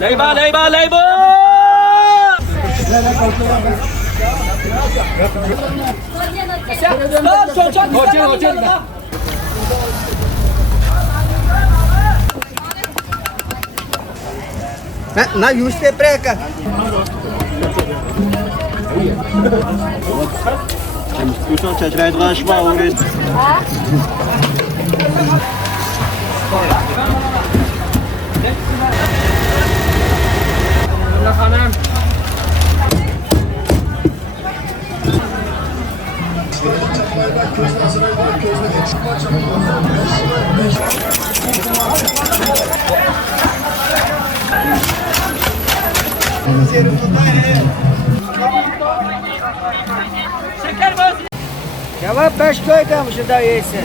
Leiba, Leiba, Leiba! Na juste preka. Discussão te atrás do Ashba, Uris. Cevap 5 köy kalmışım da yesin.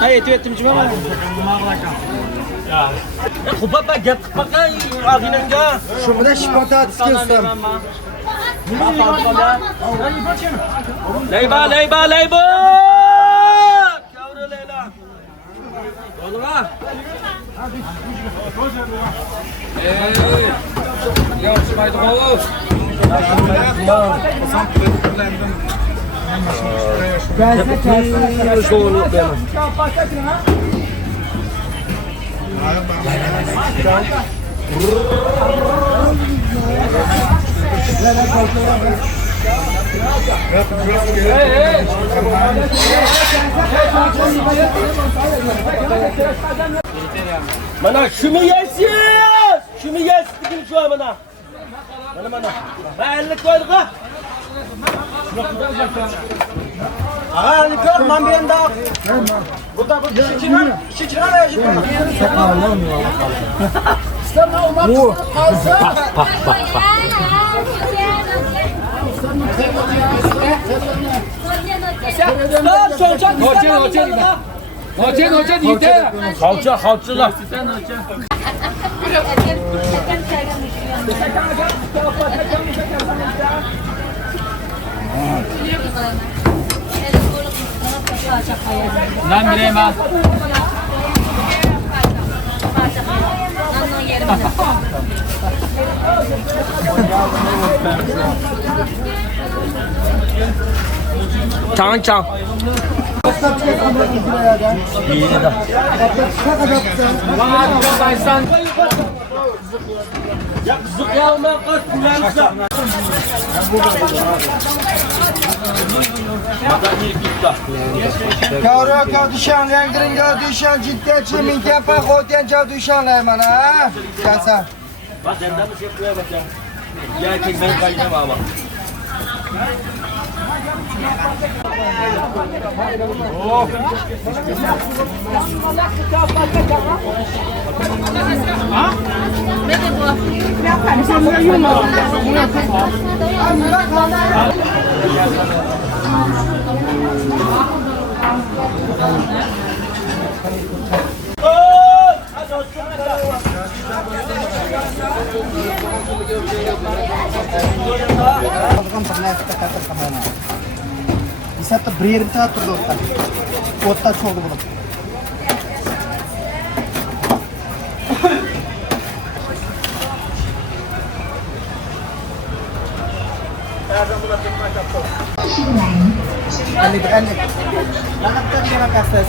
Hayır, ettim cuma. Ya, kupa bak gap bakay aginanga. Şurada şipata istiyorsan. Leiba, Leiba, Leiba! Kavru Leyla. Olma. Ya, çıkaydı kolu. Mana şunu yesin! Şunu yesin dedim şu an bana. Mana. Ben 50 koyduk ha. Aa, likör, man bir anda. Burada şişiren ne yaşıyor? Sakallı mı ya? Bu. Halça. Lan bileyim ha. Çan. İyi de. Ya zıplama kaç bulansa. Kavra düşen, rengrin düşen, ciddiyeçi, minkepa, kotenca düşen hemen ha. Gelsen. Bak senden bir şey yapıyor bak ya. Ya erkek ben kaynama ama. Oh. Ha? Ne bu? Bisa terbrir bisa turutkan. Kota çok olur. Elik. Lakat kan dia kasas.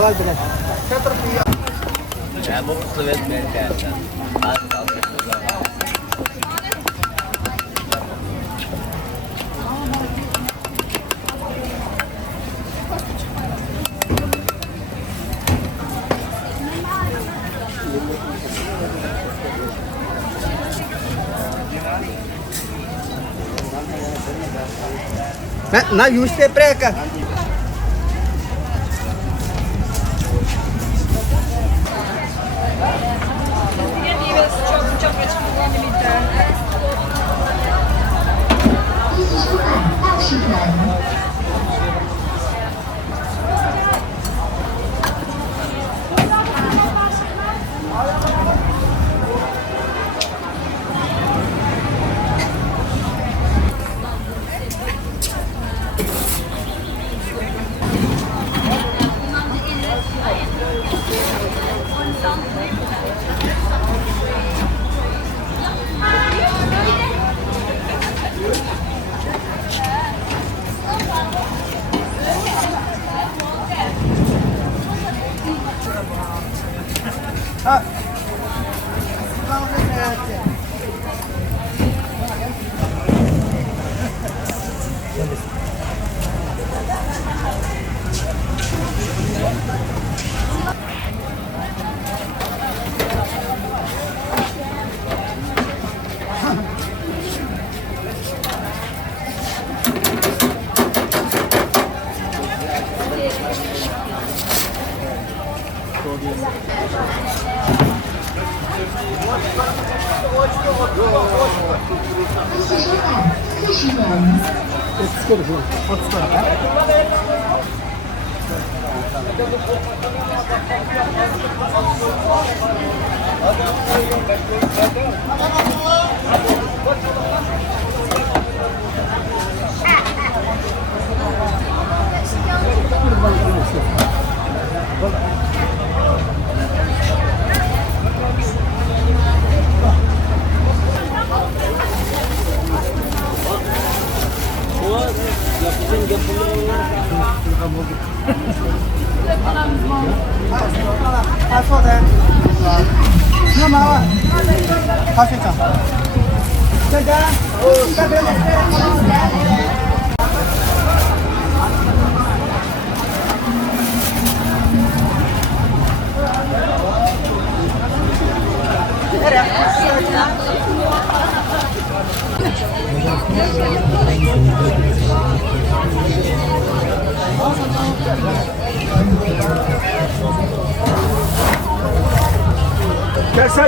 Cevap bile. Na newspaper ya kak.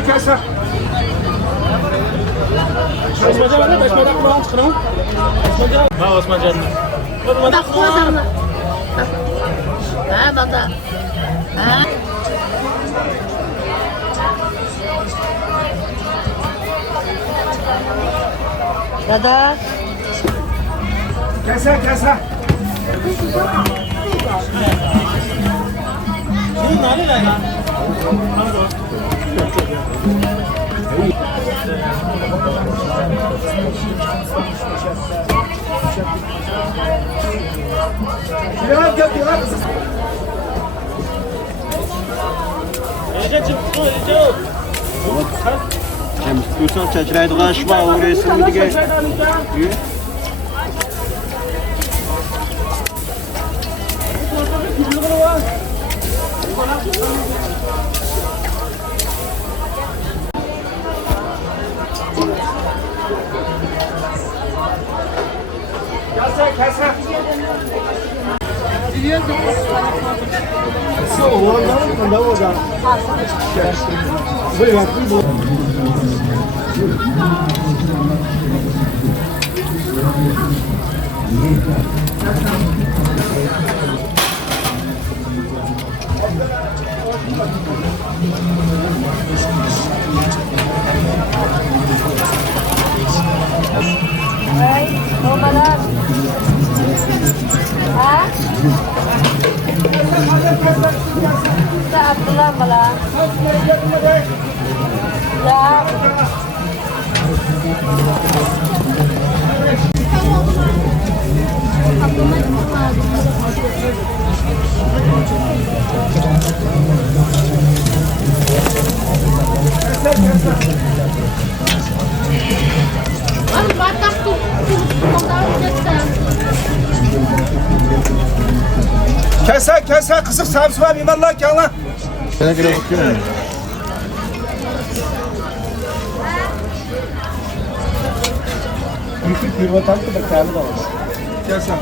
Kesa. Osman Can'ın. Bak o adamla. Ha baba. Ha. Dada. Kesa. Ini nari lah. Hem istiyorsan çeçreydi kaçma o resmi dige. Kesa. Hai, mau malam. Ha? Sa Abdullah malam. Ya. Abi bardak Kese kısık servis var mı vallahi ki Allah. Sana göre bakıyorum. Kese.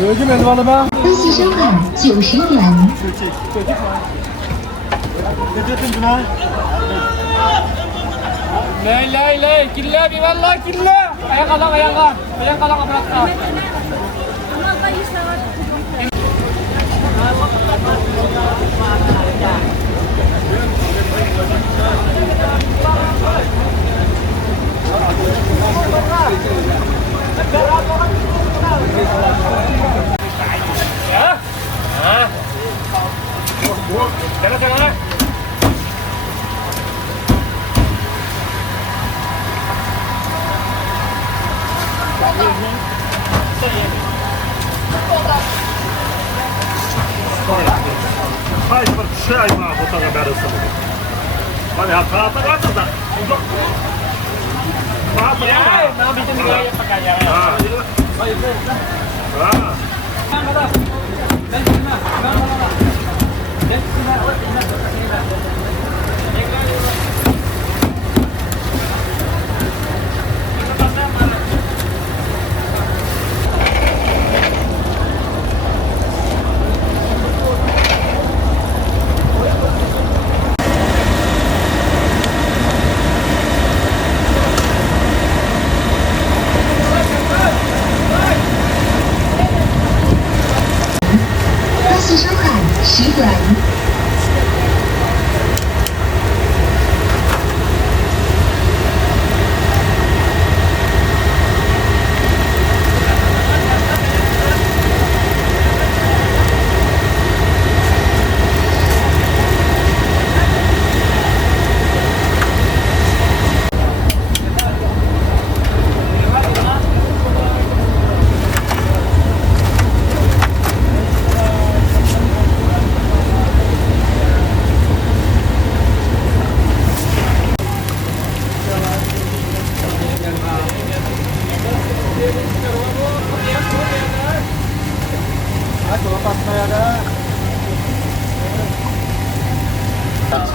Gördüm elvanı ben. 分期收看90元。 Lay, killa bir vallahi killa. Ayak kalak. Ayak kalak bırakma. Ya. Ha. Jangan. Faz para puxar aí uma botar na beira só. Olha, tá gata. Mau bikin gaya pakaian.10元。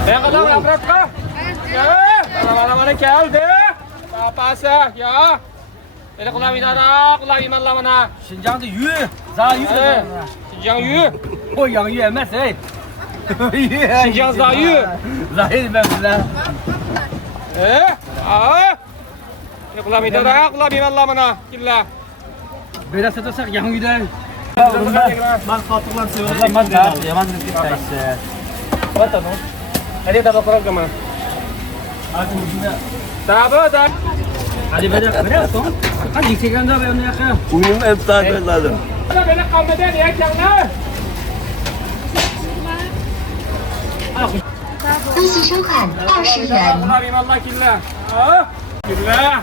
Ya kadang lapret kah? Ya, mana-mana geldi. Apa sih? Ya. Ele kulawi nara, kulawi mana mana. Şinjan'da yü. Za yü. Xinjiang yu. O yang yü emez hey. Xinjiang za yu. Zahir ben bilen. Ele kulawi nara, kulawi mana. Gila. Böyle satarsak yang yüden. Ben fatırlan seviyorum. Man da yaman bir kayısı. Betul. Ada tak berapa kemana? Hadi bugün Tak apa, tak. hadi beda tuh. Kan diksekan da ben yakın. Uyum efsane lazım. Ada banyak kamera dia jangan. 分期收看20元。 Kulawi mana gila. Gila.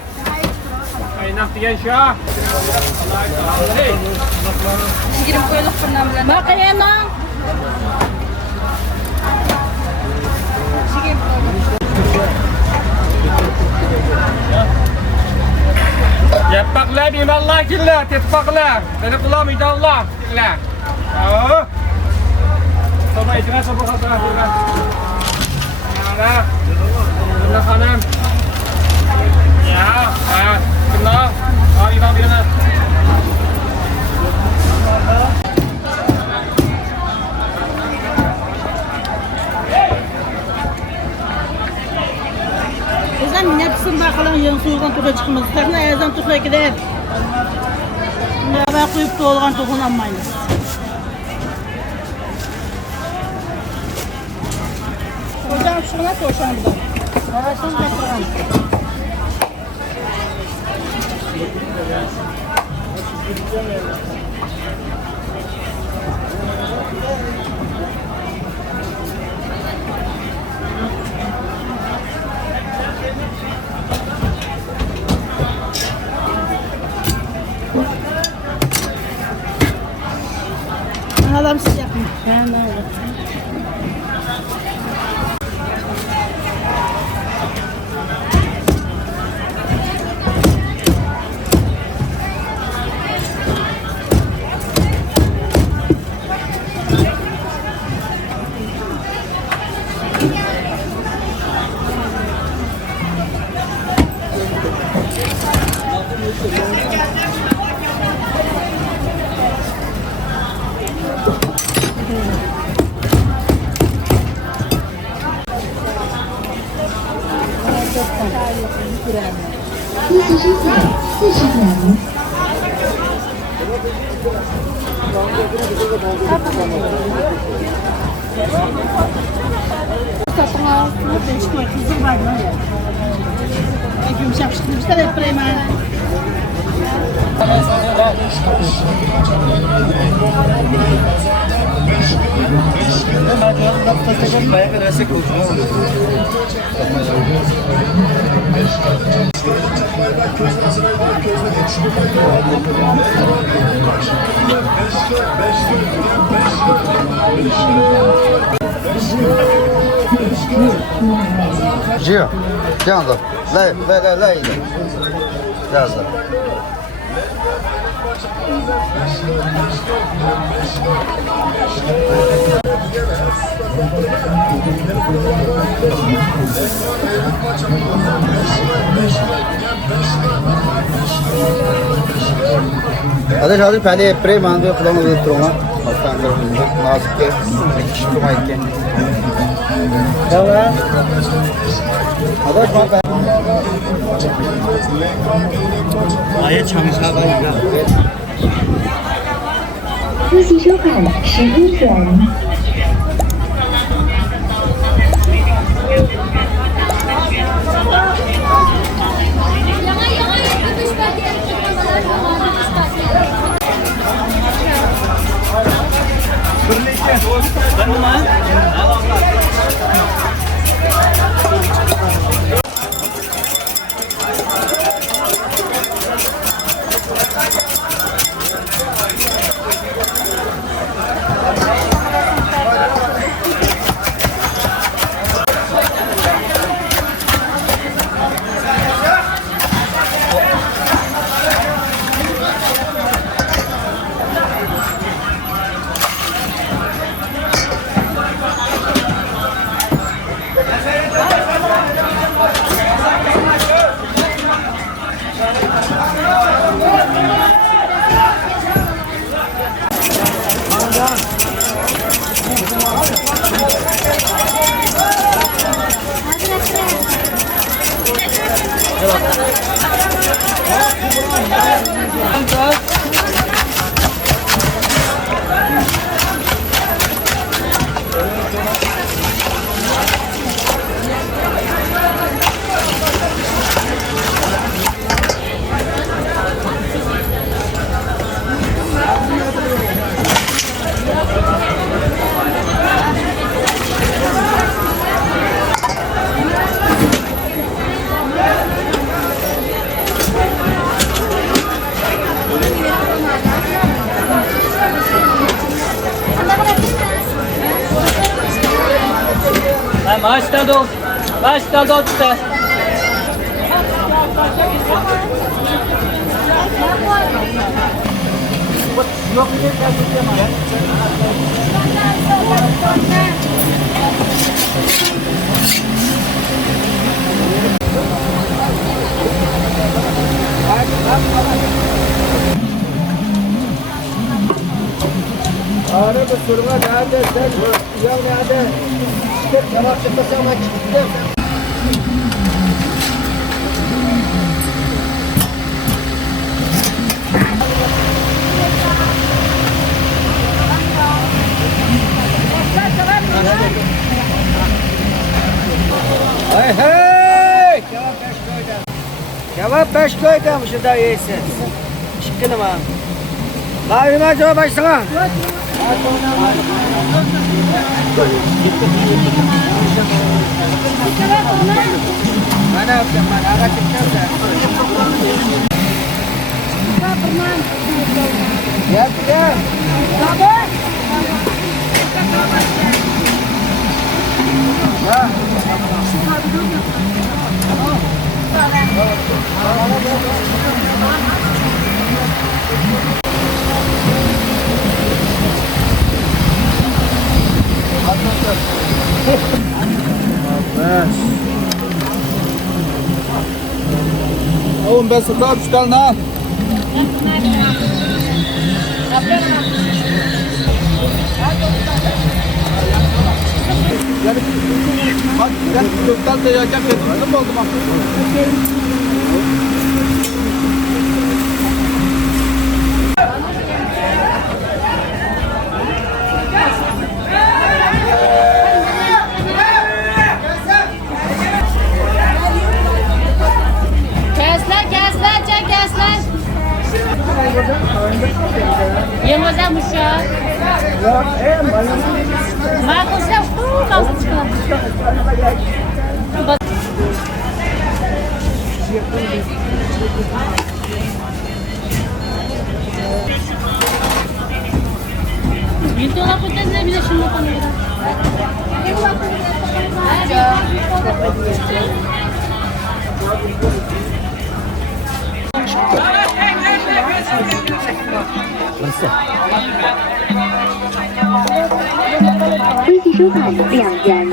Enak dia Syah. Bakit yan na? Yapaklah bir vallahi gila, tetpaklah. Beni kulağım idallah. Gila. Coba itiraz apa kata itiraz. Mana? Benar kanan. Ya, kenal. Imam birine. Bizden hepsini bakalım yan soğuğun tuğa çıkmaz. Takına yazan tuğa gider. Ben koyup doğulgan tokunanmayız. Hocam Adam şuna koşan bu da. Adam sıcak mı? Ben de öyle.意思是在40元。 Kızım var mı? Yumuşak çıktı. Bir tane yapayım ha. Gio, 这样子，来一点，这样子。अरे शादी पहले प्रे मानते हो खुदा मुझे तरोना मस्ता अंदर मुझे नाजुक के शिकु माइक के क्या हुआ अगर बात 아예 장사가 이거 自行收款11元。 Maaş da doldu. अरे तो सुरमा जाते हैं ये आते फिर जवाब से तो हम beş koydum şurada yesin. Çıkkını mı? Kahvime acaba başına. Mana yapacağım ben? Aga çıkacağım sen. Ya gel. Ya. Oğlum ben sıkıyorum şu kalına. Yani bak ben kökten de yiyeceğim dedim. Ne oldu bak? Kesler. Yemezem uşağı. Markus'la nasıl çıkalım? Bir dolap ötesine bir de şunu koyuyorum.微信收款2元。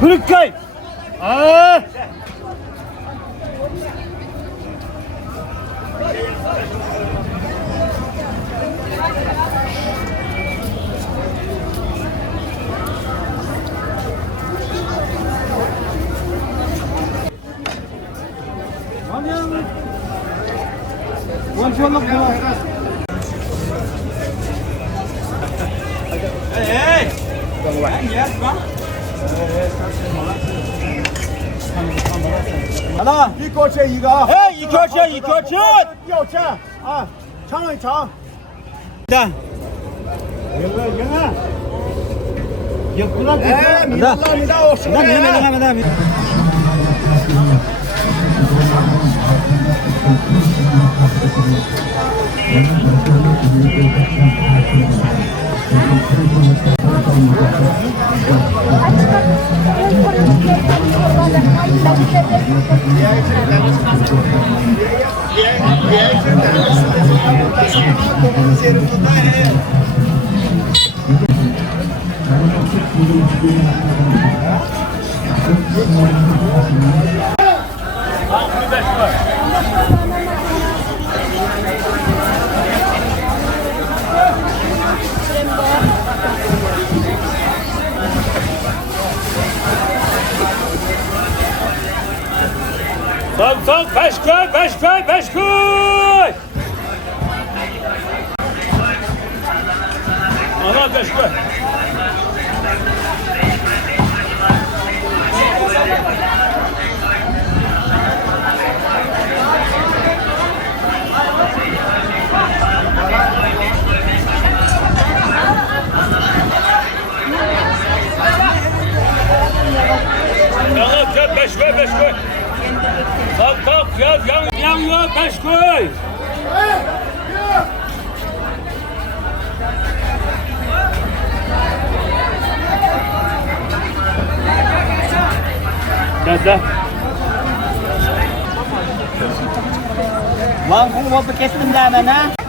Bırıkkay! Aa! 하나, 이 꼬치 이거. Hey, 이거지! 要钱啊，尝一尝。 자,哎，米拉米拉，我手里。 Son, 5 köy! Ana 5 köy! Ana gel 5 köy! Kalk yan yok 5 köy! Nerede? Lan bu oldu kestim daha ben ha.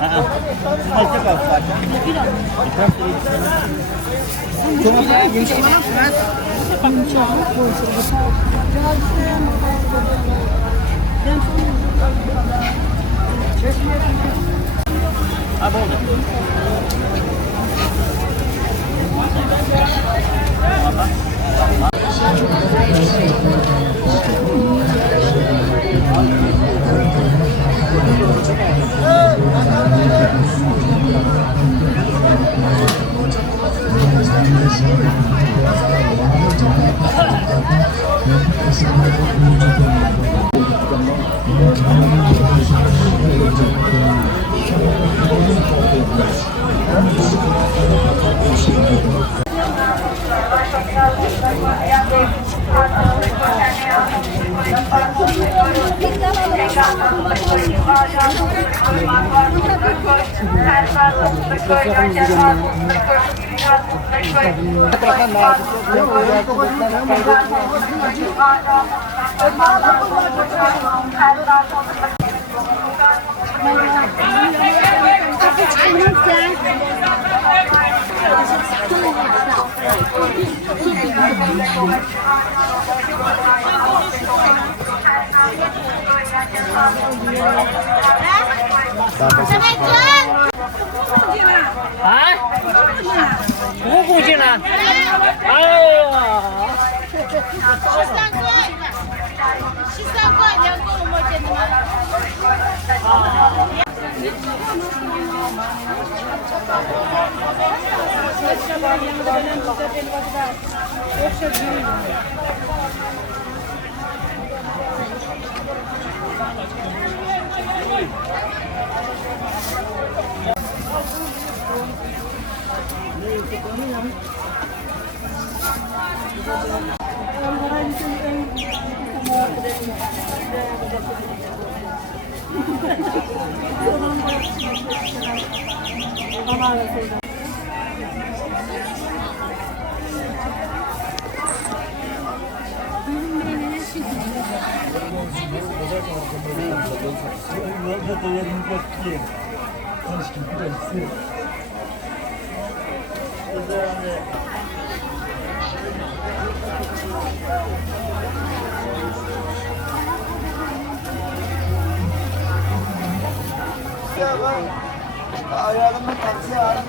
Ayağımdan taksi aradım.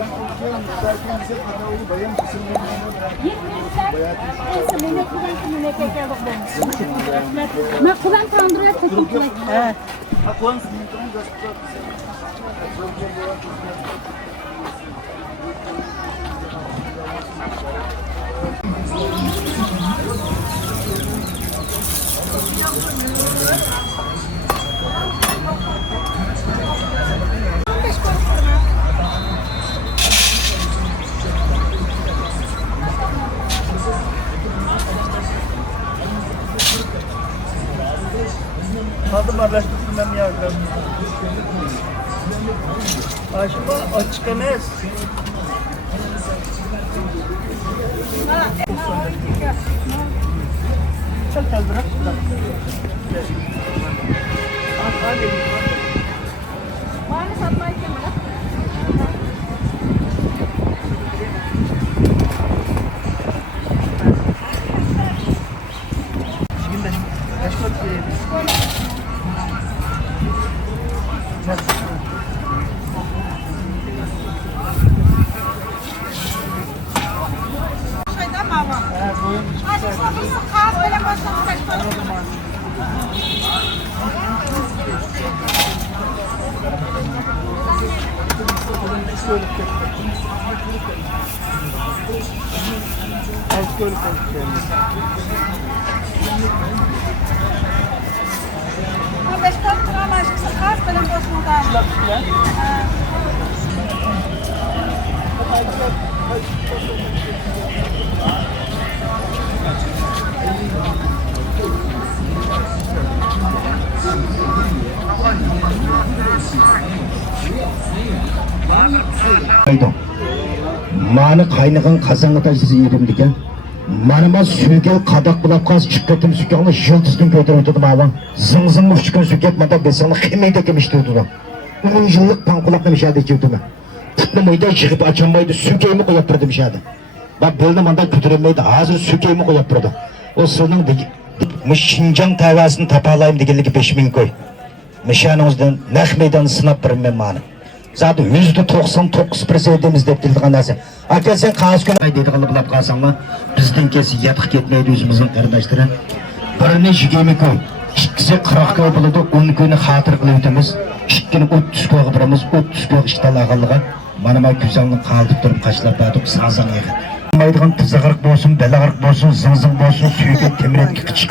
Ben konuşuyorum. Müsaitliğin bize kanalı bayan kısımlarını Makbulan tandıra takım. Evet. Akwan sınıfının gazetesi. Adım araştırdım ben yardım. Aşma açık enes. Çok az bırak. Mani qaynagan qozonga tashlasa yedim ekan. Manama sügel qadak bulab qaz chiqqetim sükağını yıldızdan ko'tarib avam. Zing-zing uçkan süket mada besani ximeyde kemişti o'tdi. 10 yıllık panqulaqni mishadi ketimi. Tutni moyda yig'ib achanmaydi sükeymi qo'yib turdi mishadi. Bak belni manda ko'tarilmaydi, hozir sükeymi qo'yib turdi. O so'ning Şinjan tavasini tapalayım deganligi 5000 koy. Mishaningizdan naq maydonni sinab beraman mani. Zaten %99% demiz deb keldigan narsa. Aka sen qaz kun deydiganni bilib qolsanglar, bizdan kes yatib ketmaydi o'zimizning qarindoshlari. Birini 20 koy, ikkisi 40 koy bo'ladi, 10 kuni xotir qilib o'tamiz. Ikkini 30 koyga birimiz, 30 koy ishtalag'anliga. Mana bu go'zalni qaldib turib qashlab batib sazan yig'in. Maydigan tizag'irq bo'lsin, balag'irq bo'lsin, zing-zing bo'lsin, suyga temiratga qichiq.